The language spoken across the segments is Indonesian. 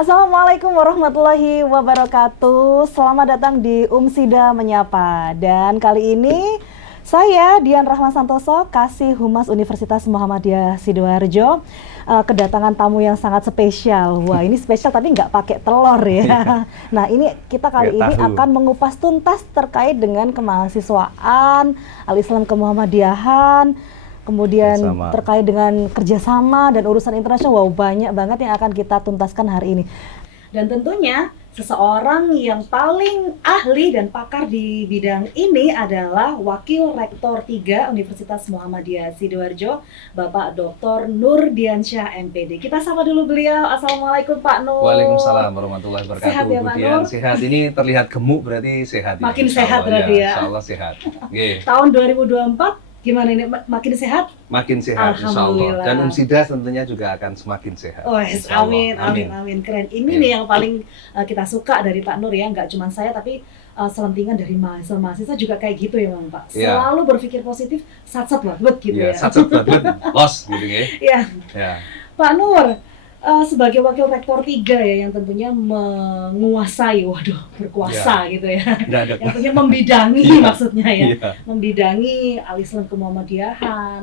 Assalamualaikum warahmatullahi wabarakatuh. Selamat datang di Umsida Menyapa. Dan kali ini saya Dian Rahma Santoso, Kasih Humas Universitas Muhammadiyah Sidoarjo, kedatangan tamu yang sangat spesial. Wah, ini spesial tapi nggak pakai telur ya. Nah, ini kita kali ini akan mengupas tuntas terkait dengan kemahasiswaan, al-Islam kemuhammadiyahan, kemudian terkait dengan kerjasama dan urusan internasional. Wow, banyak banget yang akan kita tuntaskan hari ini. Dan tentunya seseorang yang paling ahli dan pakar di bidang ini adalah Wakil Rektor 3 Universitas Muhammadiyah Sidoarjo, Bapak Dr. Nur Diansyah MPD. Kita sapa dulu beliau. Assalamualaikum Pak Nur. Waalaikumsalam warahmatullahi wabarakatuh. Sehat ya Pak Nur? Sehat, ini terlihat gemuk berarti sehat. Makin sehat berarti ya. Insya Allah sehat. Okay. Tahun 2024 gimana ini, makin sehat? Makin sehat, insya Allah. Dan Umsida tentunya juga akan semakin sehat. Oh, amin. Keren. Ini nih yang paling kita suka dari Pak Nur ya, nggak cuma saya tapi selentingan dari mahasiswa juga kayak gitu ya, Bang Pak. Selalu berpikir positif, sat-sat banget gitu ya. Sat-sat banget, los gitu ya. Ya. Pak Nur, sebagai Wakil Rektor 3 ya, yang tentunya menguasai, berkuasa gitu ya. Yang tentunya membidangi maksudnya ya. Membidangi al-Islam kemuhammadiyahan,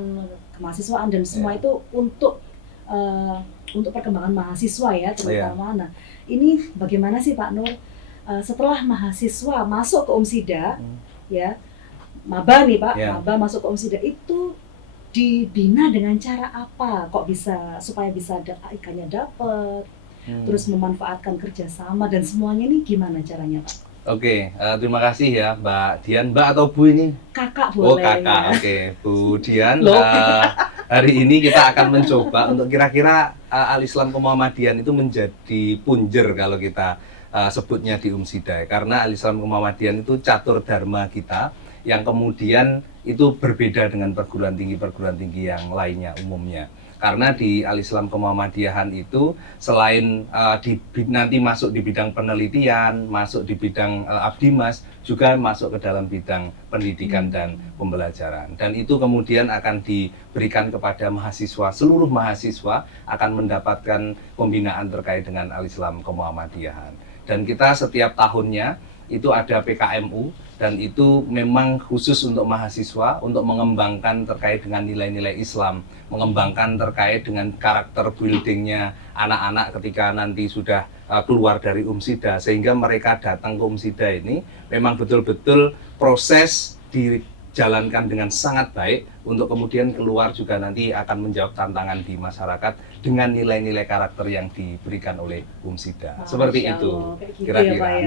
kemahasiswaan dan semua itu untuk perkembangan mahasiswa ya terutama. Nah, ini bagaimana sih Pak Nur setelah mahasiswa masuk ke Umsida ya, maba nih Pak, maba masuk ke Umsida itu dibina dengan cara apa? Kok bisa supaya bisa ikannya dapat, terus memanfaatkan kerjasama dan semuanya ini gimana caranya Pak? Oke, terima kasih ya Mbak Dian. Mbak atau Bu ini? Kakak boleh. Oh kakak, oke. Bu Dian, hari ini kita akan mencoba untuk kira-kira al-Islam kemuhammadiyahan itu menjadi punjer kalau kita sebutnya di Umsida. Karena al-Islam kemuhammadiyahan itu catur dharma kita yang kemudian itu berbeda dengan perguruan tinggi yang lainnya umumnya. Karena di al-Islam kemuhammadiyahan itu selain nanti masuk di bidang penelitian, masuk di bidang abdimas, juga masuk ke dalam bidang pendidikan dan pembelajaran. Dan itu kemudian akan diberikan kepada mahasiswa, seluruh mahasiswa akan mendapatkan pembinaan terkait dengan al-Islam kemuhammadiyahan. Dan kita setiap tahunnya itu ada PKMU, dan itu memang khusus untuk mahasiswa untuk mengembangkan terkait dengan nilai-nilai Islam, mengembangkan terkait dengan karakter buildingnya anak-anak ketika nanti sudah keluar dari Umsida, sehingga mereka datang ke Umsida ini memang betul-betul proses dijalankan dengan sangat baik untuk kemudian keluar juga nanti akan menjawab tantangan di masyarakat dengan nilai-nilai karakter yang diberikan oleh Umsida. Seperti itu kira-kira.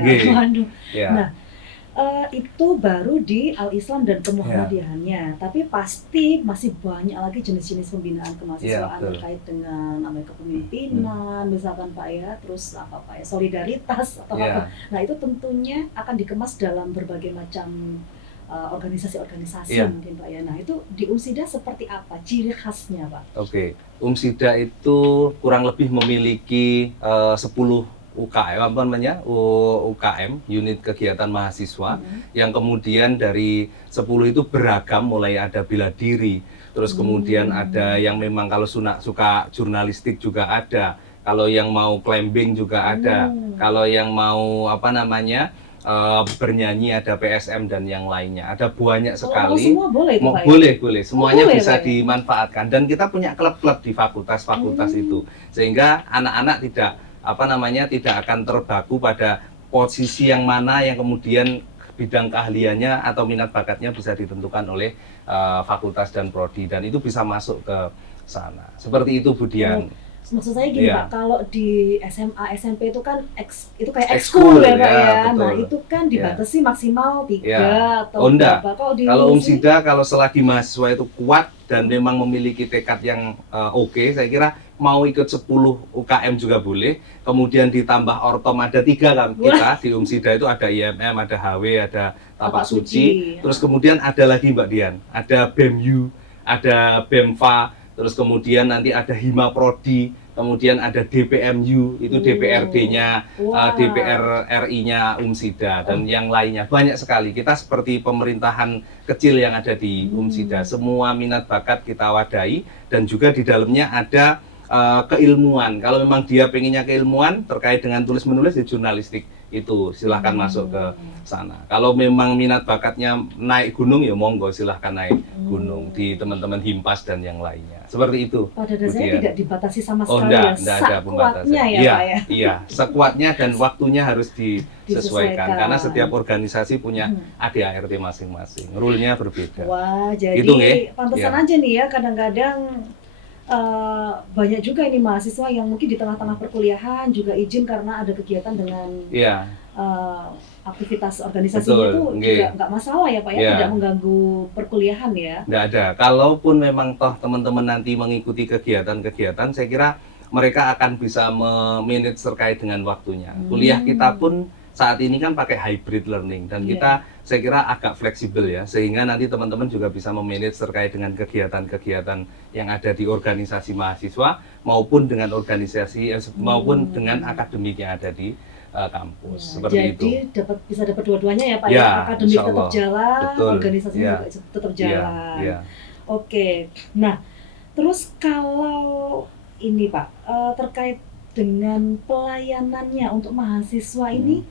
Nah, itu baru di al-Islam dan kemuhammadiyahannya, tapi pasti masih banyak lagi jenis-jenis pembinaan kemahasiswaan terkait dengan kepemimpinan, misalkan Pak ya, terus apa Pak ya, solidaritas atau apa. Nah, itu tentunya akan dikemas dalam berbagai macam organisasi-organisasi mungkin Pak ya. Nah, itu di Umsida seperti apa ciri khasnya Pak? Oke, Umsida itu kurang lebih memiliki 10 UKM, apa namanya, UKM, unit kegiatan mahasiswa, yang kemudian dari 10 itu beragam, mulai ada bela diri, terus kemudian ada yang memang kalau suka jurnalistik juga ada, kalau yang mau climbing juga ada, kalau yang mau apa namanya, bernyanyi ada PSM dan yang lainnya, ada banyak sekali. Semua boleh itu, Pak, boleh, semuanya bisa dimanfaatkan, dan kita punya klub-klub di fakultas itu, sehingga anak-anak tidak akan terbaku pada posisi yang mana yang kemudian bidang keahliannya atau minat bakatnya bisa ditentukan oleh fakultas dan prodi, dan itu bisa masuk ke sana. Seperti itu Bu Dian. Maksud saya gini Pak, kalau di SMA, SMP itu kan itu kayak ekskul ya Pak ya. Nah, itu kan dibatasi maksimal 3 atau berapa. Kalau Umsida, kalau selagi mahasiswa itu kuat dan memang memiliki tekad yang oke, saya kira mau ikut 10 UKM juga boleh. Kemudian ditambah ortom ada 3 kan kita di Umsida itu, ada IMM, ada HW, ada Tapak Suci. Terus kemudian ada lagi Mbak Dian, ada BEMU, ada BEMFA, terus kemudian nanti ada Hima Prodi, kemudian ada DPMU, itu DPRD-nya, DPR RI-nya Umsida, dan yang lainnya. Banyak sekali. Kita seperti pemerintahan kecil yang ada di Umsida. Semua minat bakat kita wadahi, dan juga di dalamnya ada keilmuan. Kalau memang dia pengennya keilmuan terkait dengan tulis menulis di jurnalistik, itu silahkan masuk ke sana. Kalau memang minat bakatnya naik gunung, ya monggo silahkan naik gunung di teman-teman Himpas dan yang lainnya. Seperti itu. Pada dasarnya tidak dibatasi sama Oh, sekali ya, enggak ada pembatasan. sekuatnya ya Iya, Pak ya. iya, sekuatnya dan waktunya harus disesuaikan. Karena setiap organisasi punya ADART masing-masing. Rule-nya berbeda. Wah, jadi Gitu, nggih? pantesan Iya. aja nih ya kadang-kadang banyak juga ini mahasiswa yang mungkin di tengah-tengah perkuliahan juga izin karena ada kegiatan dengan Iya, aktivitas organisasinya betul, itu nggih. juga nggak masalah ya Pak ya, Iya. tidak mengganggu perkuliahan ya. Nggak ada. Kalaupun memang toh teman-teman nanti mengikuti kegiatan-kegiatan, saya kira mereka akan bisa memanage terkait dengan waktunya. Kuliah kita pun saat ini kan pakai hybrid learning dan kita saya kira agak fleksibel ya, sehingga nanti teman-teman juga bisa memanage terkait dengan kegiatan-kegiatan yang ada di organisasi mahasiswa maupun dengan organisasi maupun dengan akademik yang ada di kampus. Seperti itu. Jadi bisa dapat dua-duanya ya Pak Ya, ya, akademik insya tetap Allah. jalan, Betul. organisasinya Ya. juga tetap Iya, jalan. iya. Oke, nah terus kalau ini Pak, terkait dengan pelayanannya untuk mahasiswa ini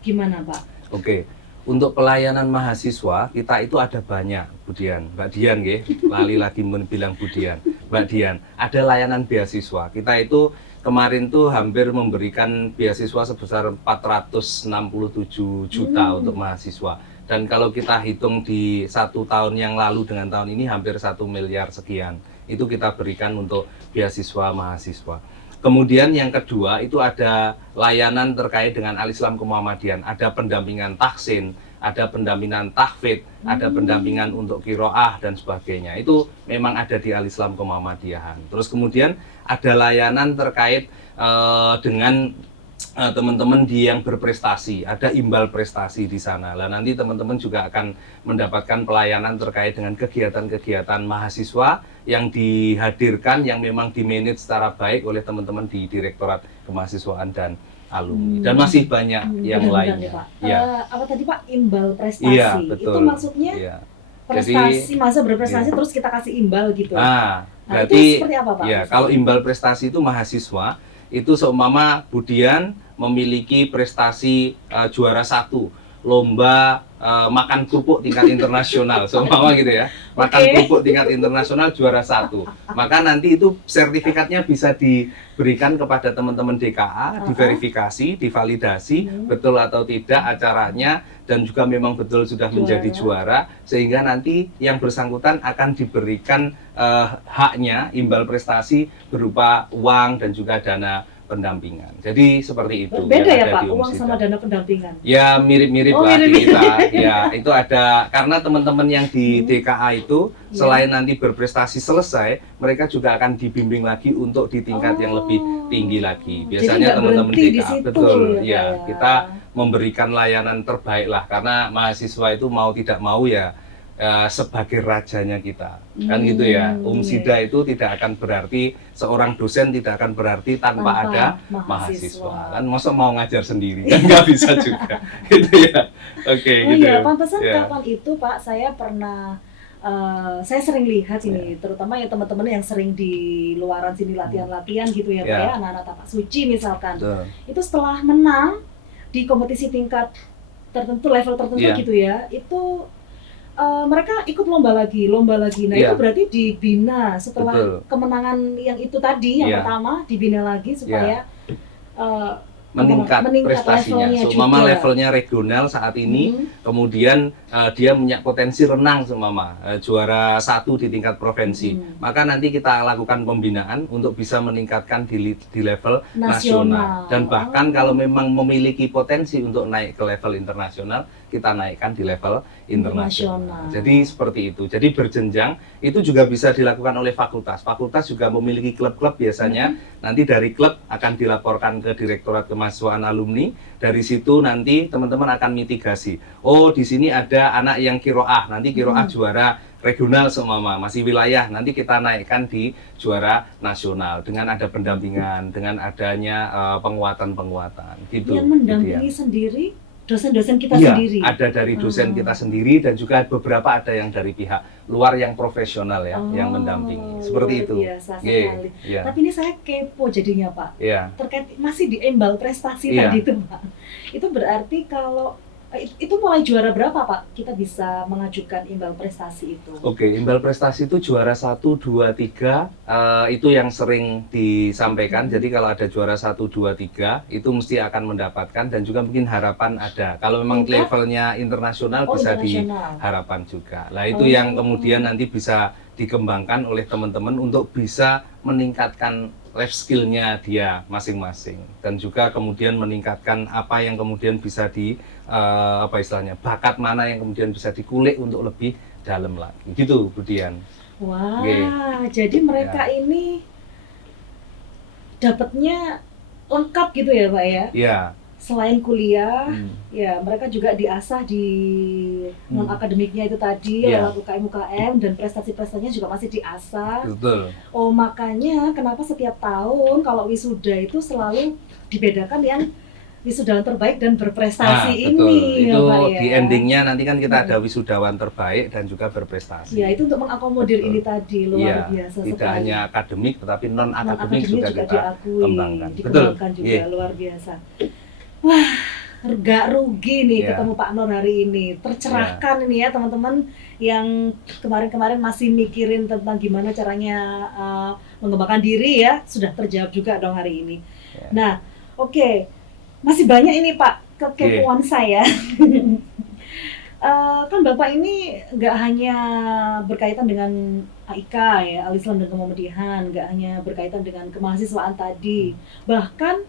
gimana Pak? Oke, untuk pelayanan mahasiswa kita itu ada banyak, Bu Dian, Mbak Dian nggih, lali lagi bilang Bu Dian, Mbak Dian, ada layanan beasiswa. Kita itu kemarin tuh hampir memberikan beasiswa sebesar 467 juta untuk mahasiswa. Dan kalau kita hitung di 1 tahun yang lalu dengan tahun ini hampir 1 miliar sekian, itu kita berikan untuk beasiswa mahasiswa. Kemudian yang kedua itu ada layanan terkait dengan Al-Islam Kemuhamadian, ada pendampingan tahsin, ada pendampingan tahfidz, ada pendampingan untuk qiraah dan sebagainya. Itu memang ada di Al-Islam Kemuhamadian. Terus kemudian ada layanan terkait dengan teman-teman yang berprestasi, ada imbal prestasi di sana. Lah nanti teman-teman juga akan mendapatkan pelayanan terkait dengan kegiatan-kegiatan mahasiswa yang dihadirkan, yang memang di-manage secara baik oleh teman-teman di Direktorat Kemahasiswaan dan Alumni. Dan masih banyak yang Benar-benar lainnya. nih, Pak. Ya. Apa tadi Pak, imbal prestasi? Iya, betul. Itu maksudnya Iya. prestasi, masa berprestasi iya. terus kita kasih imbal gitu. Nah, Nah, berarti itu seperti apa Pak? ya, kalau imbal prestasi itu mahasiswa itu seumpama Budian memiliki prestasi juara 1 lomba makan kerupuk tingkat internasional, seumpama gitu ya, makan kerupuk tingkat internasional juara 1, maka nanti itu sertifikatnya bisa diberikan kepada teman-teman DKA, diverifikasi, divalidasi betul atau tidak acaranya, dan juga memang betul sudah menjadi juara, sehingga nanti yang bersangkutan akan diberikan haknya imbal prestasi berupa uang dan juga dana pendampingan. Jadi seperti itu. Beda ya ada Pak, di uang Umsida. sama dana pendampingan? Ya mirip-mirip lah di mirip-mirip. kita. Ya itu ada, karena teman-teman yang di DKA itu selain nanti berprestasi selesai, mereka juga akan dibimbing lagi untuk di tingkat yang lebih tinggi lagi. Biasanya teman-teman DKA betul ya, kita memberikan layanan terbaik lah, karena mahasiswa itu mau tidak mau ya sebagai rajanya kita, kan gitu ya. Umsida itu tidak akan berarti, seorang dosen tidak akan berarti tanpa ada mahasiswa. Kan masa mau ngajar sendiri kan nggak bisa juga, gitu ya. Oke, gitu. Iya, pantesan kapan itu Pak, saya pernah saya sering lihat ini, terutama ya teman-teman yang sering di luaran sini latihan-latihan gitu ya Pak ya, anak-anak Tapak Suci misalkan. Itu setelah menang di kompetisi tingkat tertentu, level tertentu gitu ya, itu mereka ikut lomba lagi. Nah itu berarti dibina setelah kemenangan yang itu tadi, yang pertama dibina lagi supaya meningkat prestasinya. Seumpama levelnya regional saat ini, kemudian dia punya potensi renang seumpama juara 1 di tingkat provinsi, maka nanti kita lakukan pembinaan untuk bisa meningkatkan di level nasional. Dan bahkan kalau memang memiliki potensi untuk naik ke level internasional, kita naikkan di level internasional. Jadi seperti itu. Jadi berjenjang itu juga bisa dilakukan oleh fakultas. Fakultas juga memiliki klub-klub biasanya. Nanti dari klub akan dilaporkan ke Direktorat Kemahasiswaan Alumni. Dari situ nanti teman-teman akan mitigasi. Oh, di sini ada anak yang qiraah. Nanti qiraah juara regional seumpama, masih wilayah. Nanti kita naikkan di juara nasional dengan ada pendampingan, dengan adanya penguatan-penguatan gitu. Yang mendampingi sendiri dosen-dosen kita Iya, sendiri. ada dari dosen kita sendiri dan juga beberapa ada yang dari pihak luar yang profesional ya, yang mendampingi. Seperti Luar itu. biasa Iya, sekali. iya, Tapi ini saya kepo jadinya Pak. iya. Terkait masih di embal prestasi Iya. tadi itu Pak. Itu berarti kalau itu mulai juara berapa Pak kita bisa mengajukan imbal prestasi itu? Oke, imbal prestasi itu juara 1, 2, 3 itu yang sering disampaikan. Jadi kalau ada juara 1, 2, 3 itu mesti akan mendapatkan dan juga mungkin harapan ada. Kalau memang Tingkat? levelnya internasional Oh, bisa internasional. harapan juga. Nah, itu Oh. yang kemudian nanti bisa dikembangkan oleh teman-teman untuk bisa meningkatkan life skill-nya dia masing-masing dan juga kemudian meningkatkan apa yang kemudian bisa apa istilahnya, bakat mana yang kemudian bisa dikulik untuk lebih dalam lagi. Gitu, Bu Dian. Wah, Oke. jadi mereka ini dapatnya lengkap gitu ya Pak ya? Iya. Selain kuliah, Hmm. ya mereka juga diasah di non-akademiknya itu tadi, Iya. lewat UKM-UKM, dan prestasi-prestasinya juga masih diasah. Betul. Oh, makanya kenapa setiap tahun kalau wisuda itu selalu dibedakan yang wisudawan terbaik dan berprestasi betul. ini ya Itu Pak ya? di endingnya nanti kan kita ada wisudawan terbaik dan juga berprestasi. Ya, itu untuk mengakomodir Betul. ini tadi, luar Iya, biasa tidak sekali. hanya akademik tetapi non akademik Non-akademik juga juga kita diakui, kembangkan. Betul. dikembangkan juga, Iya. luar biasa. Wah, nggak rugi nih Iya. ketemu Pak Nur hari ini. Tercerahkan ini ya teman-teman yang kemarin-kemarin masih mikirin tentang gimana caranya mengembangkan diri ya, sudah terjawab juga dong hari ini. Iya. Nah, oke. Masih banyak ini Pak kekepoan saya. Kan Bapak ini nggak hanya berkaitan dengan AIK ya, Al-Islam dan Kemuhamadiyahan, nggak hanya berkaitan dengan kemahasiswaan tadi, bahkan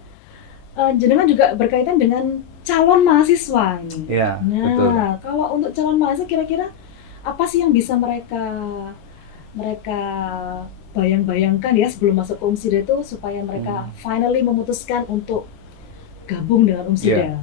jenengan juga berkaitan dengan calon mahasiswa ini. Iya, betul. Nah, kalau untuk calon mahasiswa kira-kira apa sih yang bisa mereka bayang-bayangkan ya sebelum masuk ke UMSIDA itu supaya mereka finally memutuskan untuk gabung dengan UMSIDA?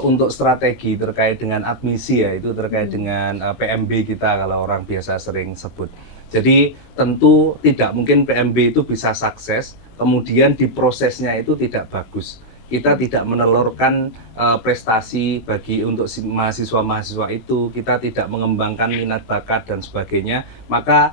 Untuk strategi terkait dengan admisi ya, itu terkait dengan PMB kita kalau orang biasa sering sebut. Jadi tentu tidak mungkin PMB itu bisa sukses, kemudian di prosesnya itu tidak bagus. Kita tidak menelurkan prestasi untuk si mahasiswa-mahasiswa itu, kita tidak mengembangkan minat bakat dan sebagainya, maka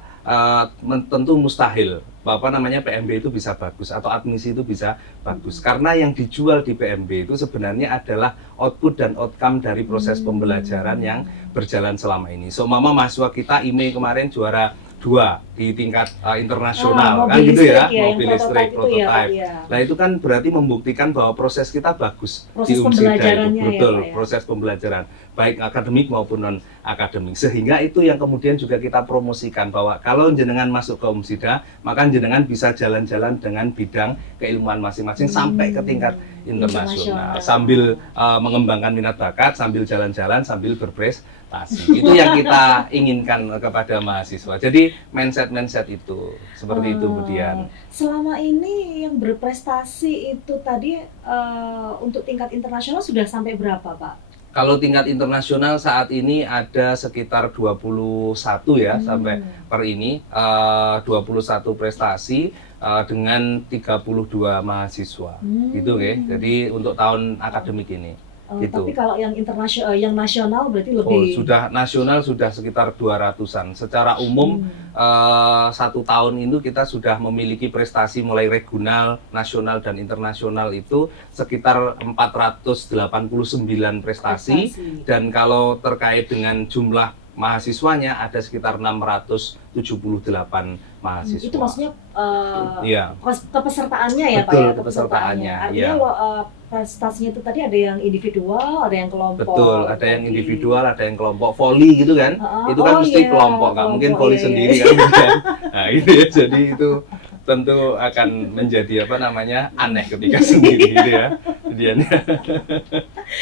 tentu mustahil PMB itu bisa bagus atau admisi itu bisa bagus. Karena yang dijual di PMB itu sebenarnya adalah output dan outcome dari proses pembelajaran yang berjalan selama ini. So, mahasiswa kita IME kemarin juara 2 di tingkat internasional, kan gitu ya, mobil listrik prototype. Nah, itu kan berarti membuktikan bahwa proses kita bagus Proses di UMSIDA pembelajarannya itu. Betul, ya, Pak, ya? proses pembelajaran baik akademik maupun non akademik. Sehingga itu yang kemudian juga kita promosikan bahwa kalau jenengan masuk ke UMSIDA, maka jenengan bisa jalan-jalan dengan bidang keilmuan masing-masing sampai ke tingkat internasional sambil mengembangkan minat bakat, sambil jalan-jalan, sambil berprestasi. Itu yang kita inginkan kepada mahasiswa. Jadi mindset itu seperti itu, Bu Dian. Selama ini yang berprestasi itu tadi untuk tingkat internasional sudah sampai berapa, Pak? Kalau tingkat internasional saat ini ada sekitar 21 ya sampai per ini 21 prestasi dengan 32 mahasiswa gitu ya. Jadi untuk tahun akademik ini gitu. Tapi kalau yang internasional, yang nasional berarti lebih. Oh, sudah nasional sudah sekitar 200-an. Secara umum 1 tahun itu kita sudah memiliki prestasi mulai regional, nasional dan internasional itu sekitar 489 prestasi. Dan kalau terkait dengan jumlah mahasiswanya ada sekitar 678 mahasiswa. Itu maksudnya iya. kepesertaannya ya, Betul, Pak ya? kepesertaannya. Artinya prestasinya itu tadi ada yang individual, ada yang kelompok. Betul, ada yang individual, ada yang kelompok. Voli gitu kan, itu kan mesti iya, kelompok, nggak mungkin voli sendiri kan. Nah itu ya, jadi itu tentu akan menjadi aneh ketika sendiri gitu ya.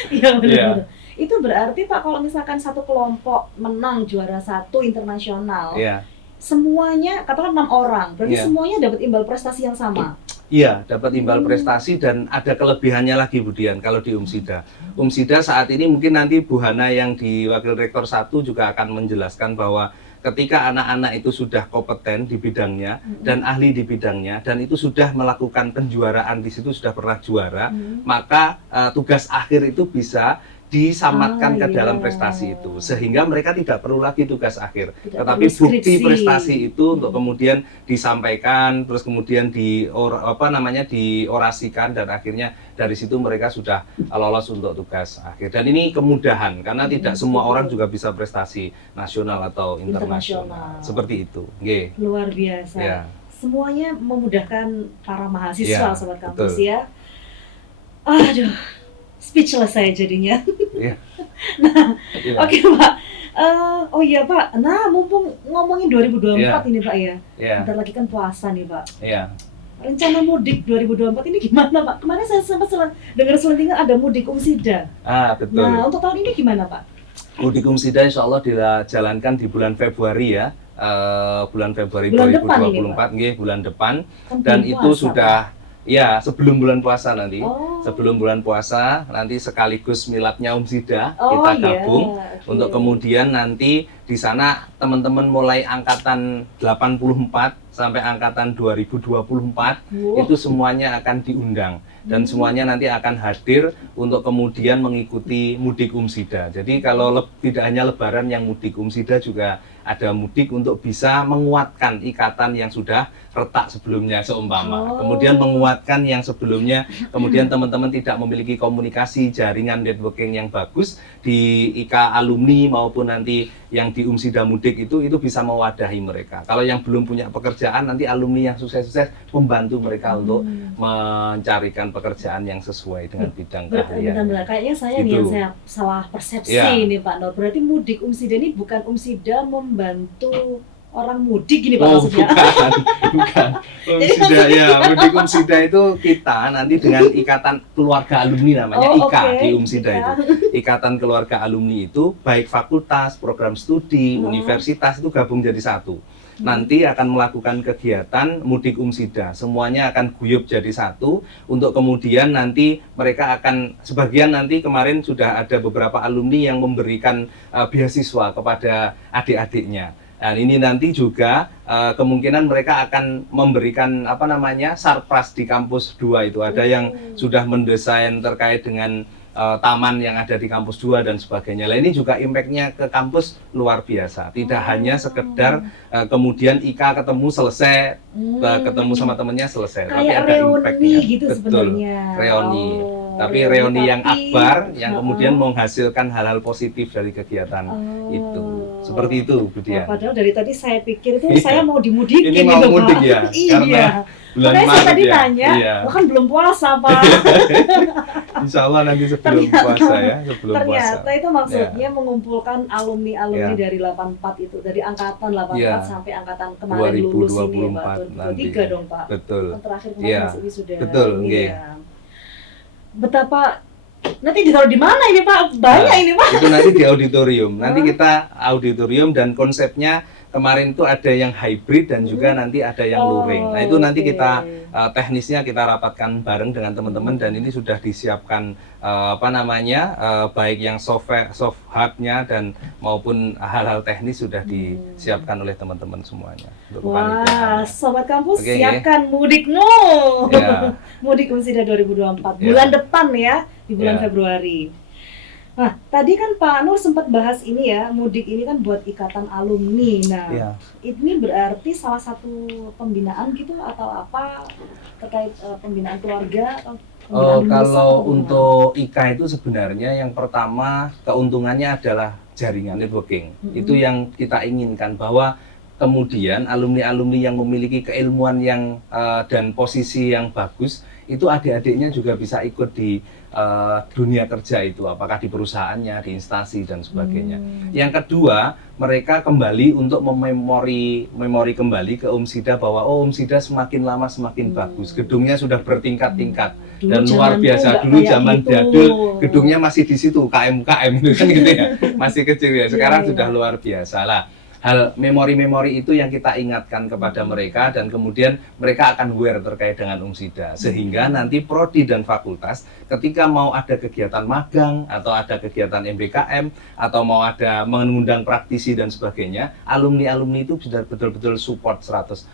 Iya benar. Iya. Itu berarti Pak kalau misalkan satu kelompok menang juara 1 internasional, Iya. semuanya katakan 6 orang, berarti Iya. semuanya dapat imbal prestasi yang sama. Iya, dapat imbal prestasi dan ada kelebihannya lagi, Bu Dian, kalau di UMSIDA. UMSIDA saat ini mungkin nanti Bu Hana yang di Wakil Rektor 1 juga akan menjelaskan bahwa ketika anak-anak itu sudah kompeten di bidangnya dan ahli di bidangnya dan itu sudah melakukan penjuaraan di situ, sudah pernah juara, maka tugas akhir itu bisa disamatkan ke iya. dalam prestasi itu, sehingga mereka tidak perlu lagi tugas akhir, Tidak tetapi perlu bukti skripsi. prestasi itu untuk kemudian disampaikan, terus kemudian diorasikan, dan akhirnya dari situ mereka sudah lolos untuk tugas akhir. Dan ini kemudahan karena tidak semua orang juga bisa prestasi nasional atau internasional. Internasional. Seperti itu. Nggih. Luar biasa. Ya. Semuanya memudahkan para Ya, mahasiswa Sobat Kampus betul. ya. Aduh, speechless saya jadinya. Iya. Iya. Oke Pak. Oh iya Pak, nah mumpung ngomongin 2024 Iya. ini Pak ya. Iya. Bentar lagi kan puasa nih Pak. Iya. Rencana mudik 2024 ini gimana Pak? Kemarin saya sempat dengar selentingan ada mudik Umsida. Betul. Nah untuk tahun ini gimana Pak? Mudik Umsida insya Allah dijalankan di bulan Februari ya. Bulan Februari Bulan depan ini, 2024, nggih, bulan depan. Kan Dan belum itu puasa, sudah ya sebelum bulan puasa nanti. Oh. Sebelum bulan puasa nanti sekaligus miladnya Umsida Oh, kita iya. gabung Oke. untuk kemudian nanti di sana teman-teman mulai angkatan 84 sampai angkatan 2024 Wow. itu semuanya akan diundang dan semuanya nanti akan hadir untuk kemudian mengikuti mudik Umsida. Jadi kalau tidak hanya Lebaran yang mudik, Umsida juga ada mudik untuk bisa menguatkan ikatan yang sudah retak sebelumnya seumpama. Oh. Kemudian menguatkan yang sebelumnya, kemudian teman-teman tidak memiliki komunikasi jaringan networking yang bagus di IKA alumni maupun nanti yang di Umsida mudik itu bisa mewadahi mereka. Kalau yang belum punya pekerjaan, nanti alumni yang sukses-sukses membantu mereka untuk mencarikan pekerjaan yang sesuai dengan bidang keahlian. Benar-benar kayaknya saya nih Gitu. yang saya salah persepsi Ya. ini Pak Nur. Berarti mudik Umsida ini bukan Umsida membantu orang mudik gini Pak Oh, maksudnya. bukan. Umsida ya, mudik Umsida itu kita nanti dengan ikatan keluarga alumni namanya Oh, IKA oke. di Umsida Iya. itu. Ikatan keluarga alumni itu baik fakultas, program studi, universitas itu gabung jadi satu. Nanti akan melakukan kegiatan mudik Umsida. Semuanya akan guyup jadi satu untuk kemudian nanti mereka akan sebagian nanti kemarin sudah ada beberapa alumni yang memberikan beasiswa kepada adik-adiknya. Dan ini nanti juga kemungkinan mereka akan memberikan sarpras di kampus 2 itu. Ada yang sudah mendesain terkait dengan taman yang ada di kampus 2 dan sebagainya. Nah, ini juga impact-nya ke kampus luar biasa. Tidak hanya sekedar kemudian IKA ketemu selesai, ketemu sama temennya selesai. Tapi Kayak ada reuni impact-nya. gitu Betul, sebenarnya. reuni. Oh, Tapi reuni yang tapi- akbar yang kemudian Heeh. menghasilkan hal-hal positif dari kegiatan Oh. itu. Seperti itu, Bu Wah, Dian. padahal dari tadi saya pikir itu Iya. saya mau dimudikin Ini mau gitu, mudik Pak. ya, Iya. karena bulan Makanya saya Maret tadi ya. tanya, Iya. bahkan belum puasa Pak. Insya Allah nanti sebelum Ternyata- puasa ya, sebelum Ternyata puasa. itu maksudnya mengumpulkan alumni-alumni Ya. dari 84 itu, dari angkatan 84 Ya. sampai angkatan kemarin lulus ini ya Pak, 2023 dong Pak. Betul. Yang terakhir kemarin Iya. masih wisuda. Betul, Iya. nggih. Betapa nanti ditaruh di mana ini Pak? Banyak Nah, ini Pak. Itu nanti di auditorium. Nanti Oh. kita auditorium dan konsepnya kemarin itu ada yang hybrid dan juga nanti ada yang luring. Nah, itu nanti oke. kita teknisnya kita rapatkan bareng dengan teman-teman dan ini sudah disiapkan baik yang soft hardnya dan maupun hal-hal teknis sudah disiapkan oleh teman-teman semuanya untuk Wah, kepanitiaannya. Sobat Kampus, Oke, siapkan mudikmu. Ya. Mudik Umsida 2024, Ya. bulan depan ya, di bulan Ya. Februari. Nah, tadi kan Pak Nur sempat bahas ini ya, mudik ini kan buat ikatan alumni. Nah, Ya. ini berarti salah satu pembinaan gitu atau apa terkait pembinaan keluarga atau pembinaan lulusan Kalau atau gimana? untuk IKA itu sebenarnya yang pertama keuntungannya adalah jaringan networking. Itu yang kita inginkan bahwa kemudian alumni-alumni yang memiliki keilmuan yang dan posisi yang bagus itu adik-adiknya juga bisa ikut di dunia kerja itu, apakah di perusahaannya, di instansi dan sebagainya. Yang kedua, mereka kembali untuk memori kembali ke Umsida bahwa Umsida semakin lama semakin bagus. Gedungnya sudah bertingkat-tingkat Dulu dan luar zamanku biasa. nggak Dulu kayak zaman gitu. jadul gedungnya masih di situ, KM itu kan gitu ya, masih kecil ya. Sekarang Iya, sudah iya. luar biasa lah. hal memori-memori itu yang kita ingatkan kepada mereka, dan kemudian mereka akan aware terkait dengan Umsida, sehingga nanti prodi dan fakultas ketika mau ada kegiatan magang atau ada kegiatan MBKM atau mau ada mengundang praktisi dan sebagainya, alumni-alumni itu sudah betul-betul support 100%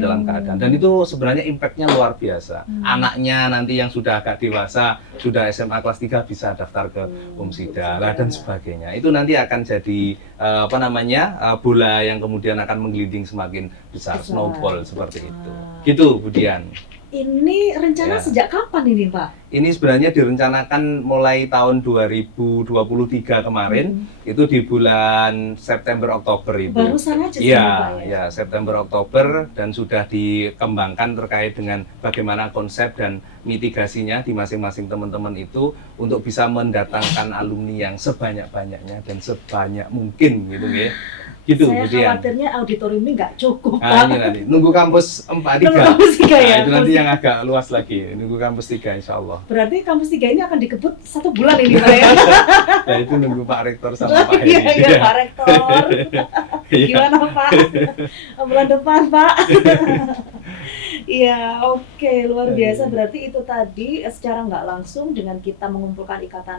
dalam keadaan, dan itu sebenarnya impact-nya luar biasa. Anaknya nanti yang sudah agak dewasa, sudah SMA kelas 3 bisa daftar ke Umsida dan sebagainya. Itu nanti akan jadi bola yang kemudian akan menggelinding semakin besar. Snowball seperti itu. Gitu, Bu Dian. Ini rencana sejak kapan ini, Pak? Ini sebenarnya direncanakan mulai tahun 2023 kemarin, itu di bulan September Oktober Ibu. Barusan aja Pak ya, September Oktober, dan sudah dikembangkan terkait dengan bagaimana konsep dan mitigasinya di masing-masing teman-teman itu untuk bisa mendatangkan alumni yang sebanyak-banyaknya dan sebanyak mungkin gitu ya. Gitu, saya khawatirnya auditorium ini nggak cukup. Ini nanti nunggu kampus 4-3. Kampus 3 ya. Itu nanti yang agak luas lagi, nunggu kampus 3 insya Allah. Berarti kampus 3 ini akan dikebut 1 bulan ini Pak ya? Ya itu nunggu Pak Rektor sama Pak Heri. Iya Pak Rektor. Gimana Pak? Bulan depan Pak. Iya, oke, luar biasa. Berarti itu tadi secara nggak langsung dengan kita mengumpulkan ikatan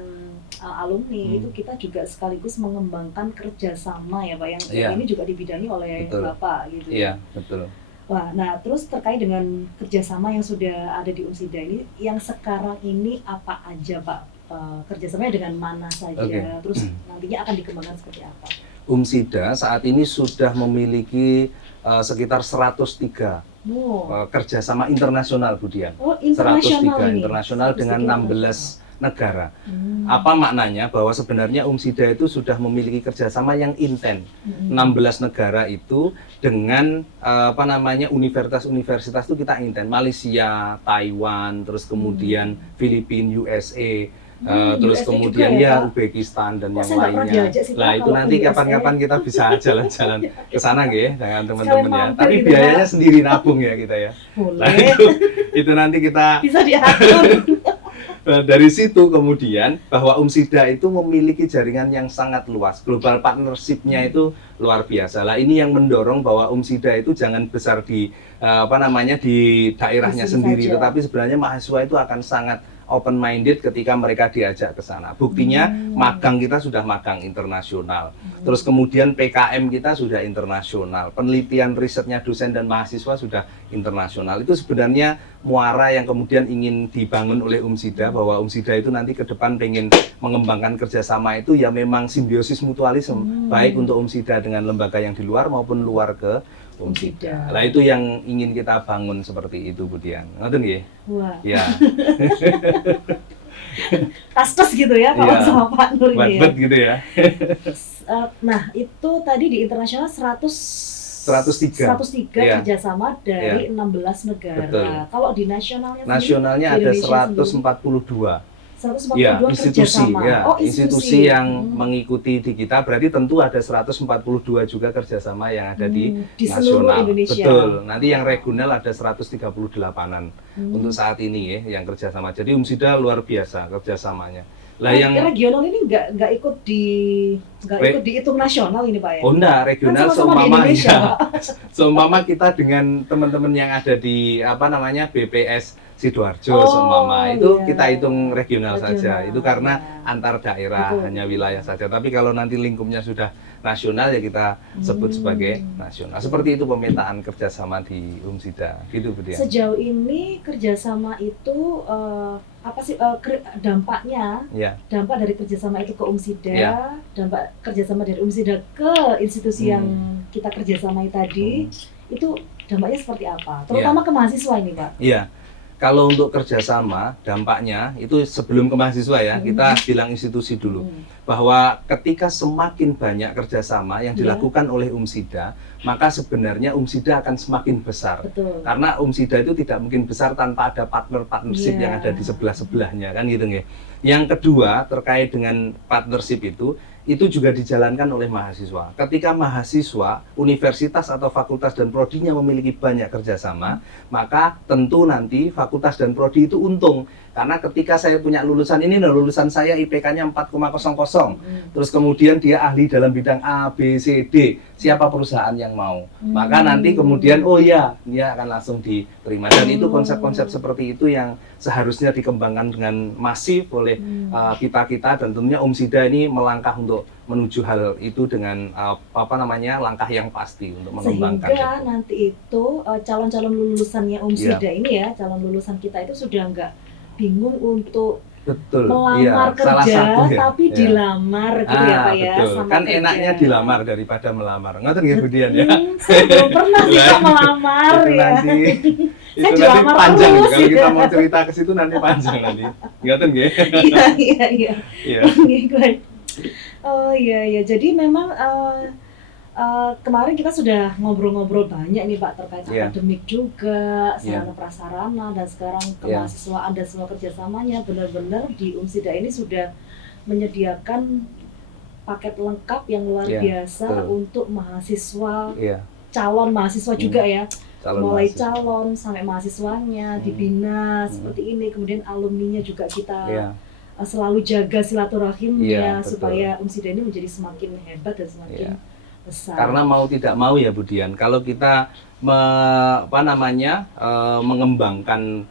alumni, itu kita juga sekaligus mengembangkan kerjasama ya Pak, yang ini juga dibidangi oleh Bapak gitu. Iya, betul. Wah, nah terus terkait dengan kerjasama yang sudah ada di Umsida ini, yang sekarang ini apa aja Pak? Kerjasamanya dengan mana saja? Terus nantinya akan dikembangkan seperti apa? Umsida saat ini sudah memiliki sekitar 103 kerjasama internasional, Bu Dian. 103 internasional dengan 16 negara. Apa maknanya? Bahwa sebenarnya Umsida itu sudah memiliki kerjasama yang intens. 16 negara itu dengan universitas-universitas itu kita intens. Malaysia, Taiwan, terus kemudian Filipina, USA. Terus USA kemudian Uzbekistan dan yang lainnya. Lah itu nanti kapan-kapan kita bisa jalan-jalan ke sana nggih dengan teman-teman ya. Tapi biayanya sendiri nabung ya kita ya. Nah itu nanti kita bisa diatur. Dari situ kemudian bahwa Umsida itu memiliki jaringan yang sangat luas, global partnership-nya itu luar biasa. Lah ini yang mendorong bahwa Umsida itu jangan besar di di daerahnya sendiri, tetapi sebenarnya mahasiswa itu akan sangat open minded ketika mereka diajak ke sana. Buktinya magang kita sudah magang internasional. Terus kemudian PKM kita sudah internasional. Penelitian risetnya dosen dan mahasiswa sudah internasional. Itu sebenarnya muara yang kemudian ingin dibangun oleh Umsida, bahwa Umsida itu nanti ke depan pengen mengembangkan kerjasama itu ya memang simbiosis mutualisme, baik untuk Umsida dengan lembaga yang di luar maupun luar ke Umsida. Lah itu yang ingin kita bangun seperti itu, Bu Dian. Ngoten nggih? Wah. Ya. Tas-tas gitu ya kalau sama Pak Nur ini. Bet gitu ya. Nah, itu tadi di internasional 103 kerjasama dari 16 negara. Betul. Kalau di nasionalnya ada 142. 142 ya, institusi, institusi yang mengikuti di kita, berarti tentu ada 142 juga kerjasama yang ada di nasional. Betul. Nanti yang regional ada 138-an untuk saat ini ya, yang kerjasama. Jadi Umsida luar biasa kerjasamanya. Lah yang regional ini nggak ikut dihitung nasional ini Pak ya? Oh enggak, regional seumpama kita dengan teman-teman yang ada di BPS Sidoarjo itu kita hitung regional saja. Itu karena antar daerah, hanya wilayah saja. Tapi kalau nanti lingkupnya sudah nasional ya kita sebut sebagai nasional. Seperti itu pemetaan kerjasama di Umsida. Gitu Bu Dian. Sejauh ini kerjasama itu apa sih dampaknya? Dampak dari kerjasama itu ke Umsida, dampak kerjasama dari Umsida ke institusi yang kita kerjasamai tadi, itu dampaknya seperti apa? Terutama ke mahasiswa ini Pak. Iya. Kalau untuk kerjasama, dampaknya itu sebelum ke mahasiswa ya, kita bilang institusi dulu. Bahwa ketika semakin banyak kerjasama yang dilakukan oleh Umsida, maka sebenarnya Umsida akan semakin besar. Betul. Karena Umsida itu tidak mungkin besar tanpa ada partnership yang ada di sebelah-sebelahnya, kan gitu nggih. Yang kedua, terkait dengan partnership itu juga dijalankan oleh mahasiswa. Ketika mahasiswa, universitas atau fakultas dan prodinya memiliki banyak kerjasama, maka tentu nanti fakultas dan prodi itu untung. Karena ketika saya punya lulusan ini, nah lulusan saya IPK-nya 4,00, terus kemudian dia ahli dalam bidang A, B, C, D, siapa perusahaan yang mau? Maka nanti kemudian, oh ya, dia akan langsung diterima. Dan itu konsep-konsep seperti itu yang seharusnya dikembangkan dengan masif oleh kita-kita, dan tentunya Umsida ini melangkah untuk menuju hal itu dengan langkah yang pasti untuk mengembangkan. Sehingga nanti itu calon-calon lulusannya Umsida ini ya, calon lulusan kita itu sudah nggak bingung untuk betul, melamar salah kerja, satu, tapi dilamar gitu ya Pak ya. Betul. Sama Kan kerja. enaknya dilamar daripada melamar. Ngerti nggih Bu Dian ya? Saya belum pernah sih Pak melamar Itu ya. nanti Saya itu nanti dilamar panjang terus, kalau gitu. kita mau cerita ke situ nanti panjang nanti. Ngerti nggih? Iya. Iya. Oh iya. Jadi memang kemarin kita sudah ngobrol-ngobrol banyak nih Pak terkait akademik juga, sarana prasarana, dan sekarang kemahasiswaan dan semua kerjasamanya. Benar-benar di Umsida ini sudah menyediakan paket lengkap yang luar biasa untuk mahasiswa, calon mahasiswa juga ya. Mulai calon sampai mahasiswanya dibina seperti ini, kemudian alumninya juga kita selalu jaga silaturahimnya supaya Umsida ini menjadi semakin hebat dan semakin besar. Karena mau tidak mau ya Bu Dian, kalau kita mengembangkan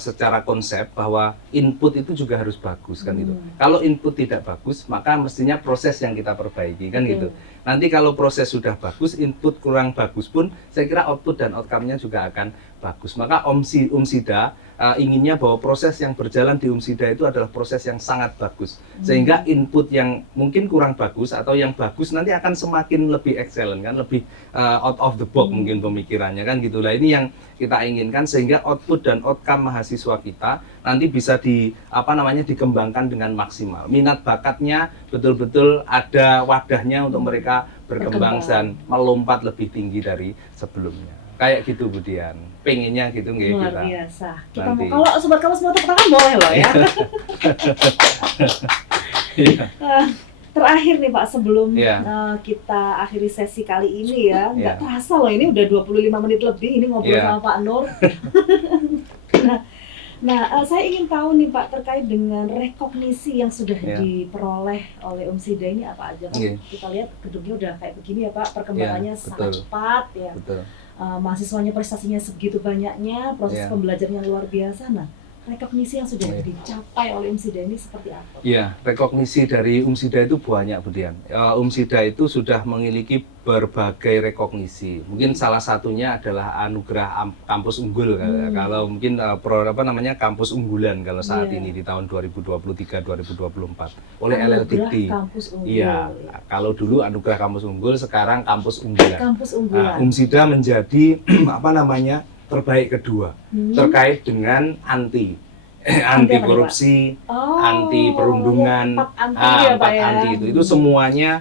secara konsep bahwa input itu juga harus bagus kan itu. Kalau input tidak bagus, maka mestinya proses yang kita perbaiki kan gitu. Nanti kalau proses sudah bagus, input kurang bagus pun, saya kira output dan outcome-nya juga akan bagus. Maka Umsida inginnya bahwa proses yang berjalan di Umsida itu adalah proses yang sangat bagus. Sehingga input yang mungkin kurang bagus atau yang bagus nanti akan semakin lebih excellent kan, lebih out of the box mungkin pemikirannya kan gitulah. Ini yang kita inginkan sehingga output dan outcome mahasiswa kita nanti bisa dikembangkan dengan maksimal. Minat bakatnya betul-betul ada wadahnya untuk mereka berkembang dan melompat lebih tinggi dari sebelumnya. Kayak gitu Bu Dian, pengennya gitu nggih kita. Luar biasa. Kita mau, kalau sobat kampus mau tepuk tangan boleh loh ya. Terakhir nih Pak, sebelum kita akhiri sesi kali ini ya, nggak terasa loh ini udah 25 menit lebih ini ngobrol sama Pak Nur. Nah, saya ingin tahu nih Pak terkait dengan rekognisi yang sudah diperoleh oleh Umsida ini apa aja Pak? Kita lihat gedungnya udah kayak begini ya Pak, perkembangannya sangat cepat ya. Mahasiswanya prestasinya segitu banyaknya, proses pembelajaran yang luar biasa. Nah, rekognisi yang sudah dicapai oleh Umsida ini seperti apa? Iya, rekognisi dari Umsida itu banyak Bu Dian. Umsida itu sudah memiliki berbagai rekognisi. Mungkin salah satunya adalah anugerah kampus unggul kalau mungkin kampus unggulan kalau saat ini di tahun 2023-2024 oleh LLDT. Iya, kalau dulu anugerah kampus unggul, sekarang kampus unggulan. Kampus unggulan. Umsida menjadi terbaik kedua terkait dengan anti korupsi, anti perundungan, anti itu semuanya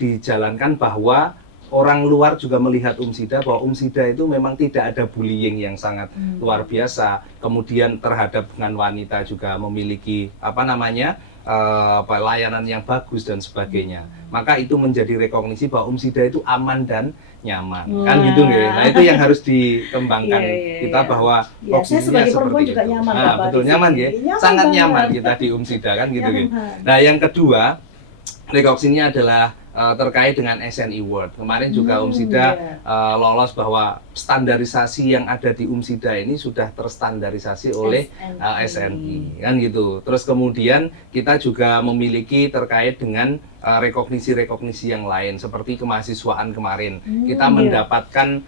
dijalankan bahwa orang luar juga melihat Umsida bahwa Umsida itu memang tidak ada bullying yang sangat luar biasa. Kemudian terhadap dengan wanita juga memiliki layanan yang bagus dan sebagainya. Maka itu menjadi rekognisi bahwa Umsida itu aman dan nyaman. Kan gitu nggih. Nah, itu yang harus dikembangkan kita bahwa saya sebagai perempuan juga nyaman. Betul, nyaman nggih. Sangat nyaman kita di Umsida kan gitu nggih. Nah, yang kedua, rekognisinya adalah terkait dengan SNI Award. Kemarin juga Umsida lolos bahwa standarisasi yang ada di Umsida ini sudah terstandarisasi oleh SNI kan gitu. Terus kemudian kita juga memiliki terkait dengan rekognisi yang lain seperti kemahasiswaan kemarin. Kita mendapatkan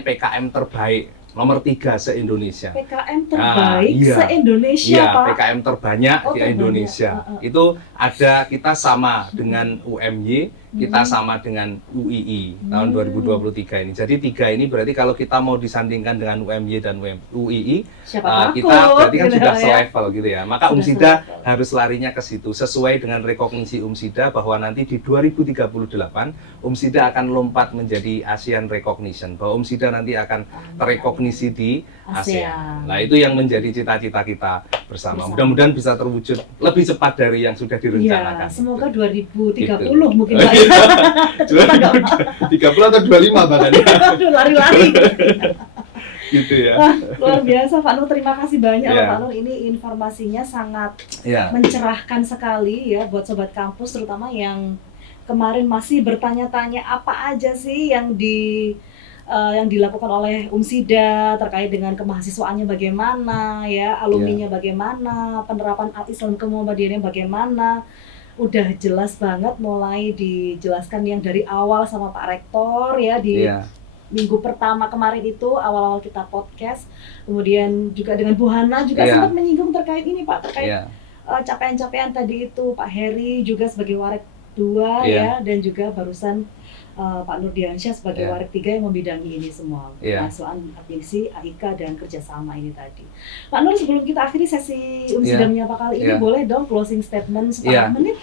PKM terbaik nomor 3 se-Indonesia. PKM terbaik se-Indonesia, Pak. PKM terbanyak di Indonesia. Itu ada, kita sama dengan UMY, kita sama dengan UII tahun 2023 ini. Jadi 3 ini berarti kalau kita mau disandingkan dengan UMY dan UII, kita berarti kan sudah selevel gitu ya. Maka Umsida harus larinya ke situ sesuai dengan rekognisi Umsida bahwa nanti di 2038 Umsida akan lompat menjadi ASEAN Recognition, bahwa Umsida nanti akan terekognisi di ASEAN. Nah, itu yang menjadi cita-cita kita bersama. Mudah-mudahan bisa terwujud lebih cepat dari yang sudah direncanakan. Semoga 2030 mungkin Pak. 30 atau 25 bahkan. Aduh, lari-lari. gitu ya. Wah, luar biasa Pak Nur, terima kasih banyak loh Iya. Pak Nur, ini informasinya sangat Ya, mencerahkan sekali ya buat sobat kampus, terutama yang kemarin masih bertanya-tanya apa aja sih yang dilakukan oleh Umsida terkait dengan kemahasiswaannya bagaimana ya, alumninya bagaimana, penerapan Islam kemuhammadiyahnya bagaimana. Udah jelas banget, mulai dijelaskan yang dari awal sama Pak Rektor ya di iya, minggu pertama kemarin itu, awal-awal kita podcast. Kemudian juga dengan Bu Hana juga Iya. sempat menyinggung terkait ini Pak, terkait iya, capaian-capaian tadi itu. Pak Heri juga sebagai Warek 2 Iya. ya, dan juga barusan Pak Nurdiansyah sebagai Iya. Warek 3 yang membidangi ini semua, Iya. kemahasiswaan admisi, AIK, dan kerjasama ini tadi. Pak Nur, sebelum kita akhiri sesi Umsida Iya. Menyapa kali ini, Iya. boleh dong closing statement setengah Iya. menit?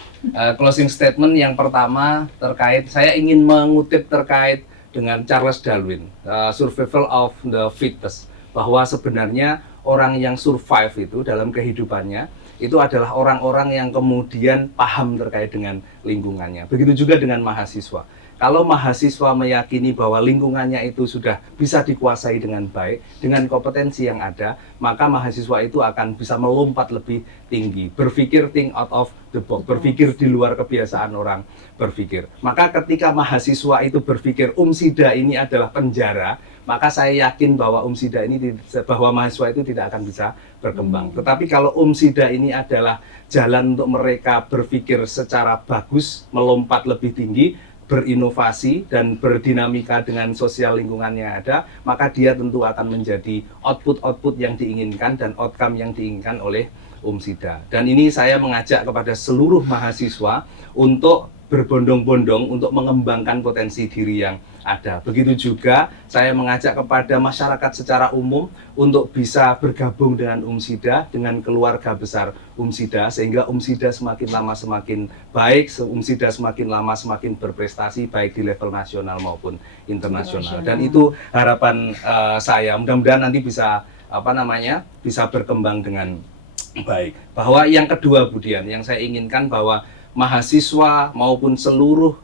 Closing statement yang pertama terkait, saya ingin mengutip terkait dengan Charles Darwin, survival of the fittest, bahwa sebenarnya orang yang survive itu dalam kehidupannya itu adalah orang-orang yang kemudian paham terkait dengan lingkungannya. Begitu juga dengan mahasiswa. Kalau mahasiswa meyakini bahwa lingkungannya itu sudah bisa dikuasai dengan baik, dengan kompetensi yang ada, maka mahasiswa itu akan bisa melompat lebih tinggi, berpikir think out of the box, berpikir di luar kebiasaan orang berpikir. Maka ketika mahasiswa itu berpikir Umsida ini adalah penjara, maka saya yakin bahwa Umsida ini, bahwa mahasiswa itu tidak akan bisa berkembang. Tetapi kalau Umsida ini adalah jalan untuk mereka berpikir secara bagus, melompat lebih tinggi, berinovasi dan berdinamika dengan sosial lingkungan yang ada, maka dia tentu akan menjadi output-output yang diinginkan dan outcome yang diinginkan oleh Umsida. Dan ini saya mengajak kepada seluruh mahasiswa untuk berbondong-bondong untuk mengembangkan potensi diri yang ada. Begitu juga saya mengajak kepada masyarakat secara umum untuk bisa bergabung dengan Umsida, dengan keluarga besar Umsida, sehingga Umsida semakin lama semakin baik, Umsida semakin lama semakin berprestasi baik di level nasional maupun internasional. Dan itu harapan saya. Mudah-mudahan nanti bisa bisa berkembang dengan baik. Bahwa yang kedua, Budian, yang saya inginkan bahwa mahasiswa maupun seluruh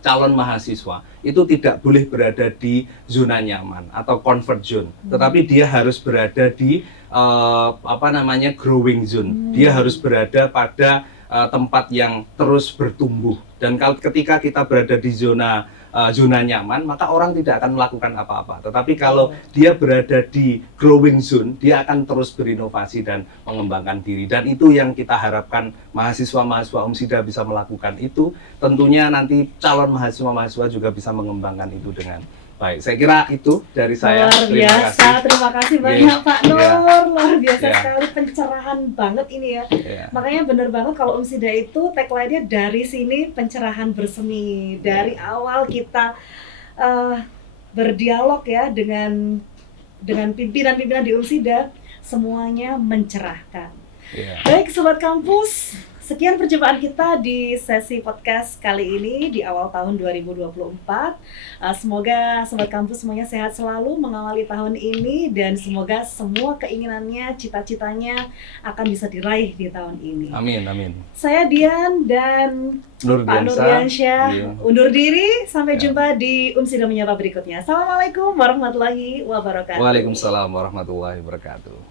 calon mahasiswa itu tidak boleh berada di zona nyaman atau comfort zone, tetapi dia harus berada di growing zone. Dia harus berada pada tempat yang terus bertumbuh. Dan ketika kita berada di zona nyaman, maka orang tidak akan melakukan apa-apa. Tetapi kalau dia berada di growing zone, dia akan terus berinovasi dan mengembangkan diri. Dan itu yang kita harapkan mahasiswa-mahasiswa Umsida bisa melakukan itu. Tentunya nanti calon mahasiswa-mahasiswa juga bisa mengembangkan itu dengan baik. Saya kira itu dari saya. Luar biasa, terima kasih banyak Pak Nur. Luar biasa sekali, pencerahan banget ini ya. Makanya bener banget kalau Umsida itu tagline-nya dari sini pencerahan bersemi. Dari awal kita berdialog ya dengan pimpinan-pimpinan di Umsida, semuanya mencerahkan. Baik Sobat Kampus, sekian perjumpaan kita di sesi podcast kali ini di awal tahun 2024. Semoga Sobat Kampus semuanya sehat selalu mengawali tahun ini, dan semoga semua keinginannya, cita-citanya akan bisa diraih di tahun ini. Amin, amin. Saya Dian dan Pak Nurdiansyah undur diri. Sampai jumpa di Umsida Menyapa berikutnya. Assalamualaikum warahmatullahi wabarakatuh. Waalaikumsalam warahmatullahi wabarakatuh.